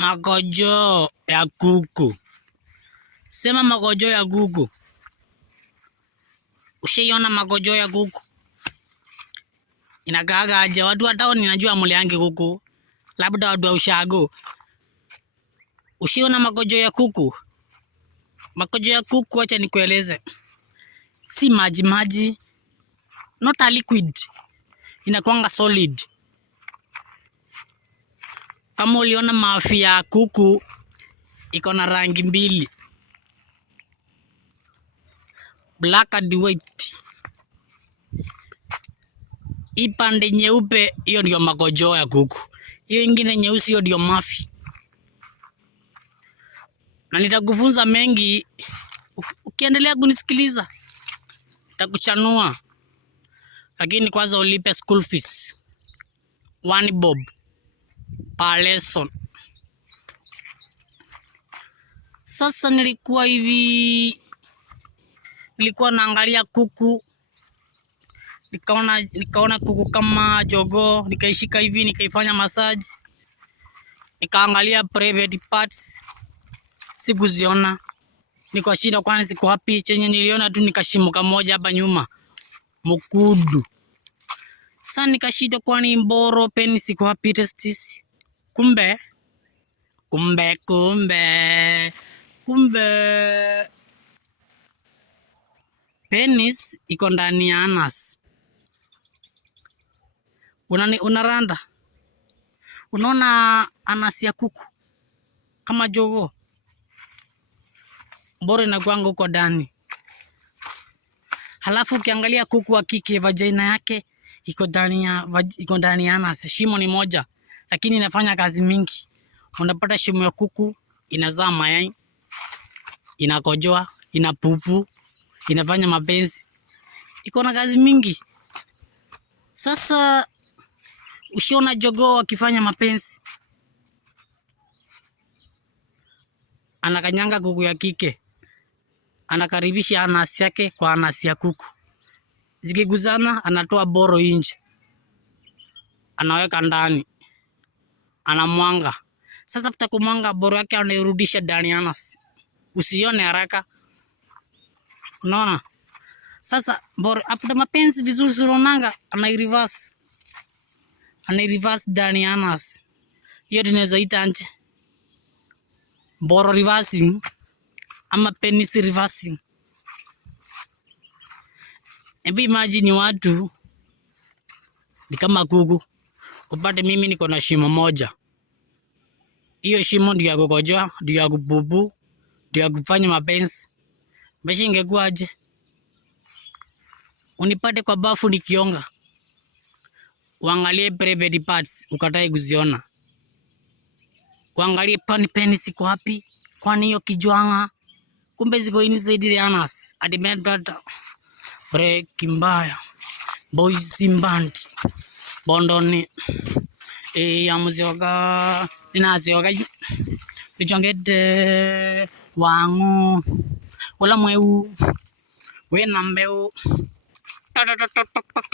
Makojo ya kuku. Sema makojo ya kuku. Ushaiona makojo ya kuku? Inakaaga aje? Watu wa town ninajua muliangi kuku. Labda watu wa ushago. Ushaiona makojo ya kuku? Makojo ya kuku acha nikueleze. Si maji maji. Not a liquid. Inakuanga solid. Kama uliona mafi ya kuku iko na rangi mbili, black and white. Hii pande nyeupe hiyo ndio makojo ya kuku, hiyo ingine nyeusi hiyo ndio mafi. Na nitakufunza mengi ukiendelea kunisikiliza, nitakuchanua. Lakini kwanza ulipe school fees 1 bob per lesson. Sasa nilikuwa naangalia kuku, nikaona kuku kama jogoo, nikaishika hivi, nikaifanya massage, nikaangalia private parts, sikuziona. Niko shida kwani siko wapi? Chenye niliona tu nikashimuka moja hapa nyuma, mkudu. Sasa nikashida kwani mboro penis siko wapi? Testis. Kumbe penis iko ndani ya anus. Unaranda. Unaona anus ya kuku kama jogoo, mboro inakuanga huko ndani. Halafu ukiangalia kuku wa kike, vagina yake iko ndani ya anus. Shimo ni moja lakini inafanya kazi mingi. Unapata shimo ya kuku inazaa mayai, inakojoa, inapupu, inafanya mapenzi. Iko na kazi mingi. Sasa ushiona jogoo akifanya mapenzi, anakanyanga kuku ya kike, anakaribisha anasi yake kwa anasi ya kuku. Zikiguzana anatoa boro nje, anaweka ndani, anamwanga. Sasa after kumwanga boro yake anairudisha ndani ya anasi. Usione haraka. Unaona? Sasa boro after mapenzi vizuri suronanga anaireverse ndani ya anasi. Hiyo tunaweza ita anje boro reversing ama penis reversing. Hebu imagine watu ni kama kuku. Upate mimi niko na shimo moja. Hiyo shimo ndio ya kukojoa, ndio ya kupupu, ndio ya kufanya mapenzi. Maisha ingekuwa aje? Unipate kwa bafu nikionga, uangalie private parts ukatae kuziona. Uangalie penis iko wapi? Kwani hiyo kijwanga kumbe ziko inside the anus. Adimedata break mbaya boys imbandi bondoni ya muzioga ninazioga lijongede wangu wala mweu we nambeu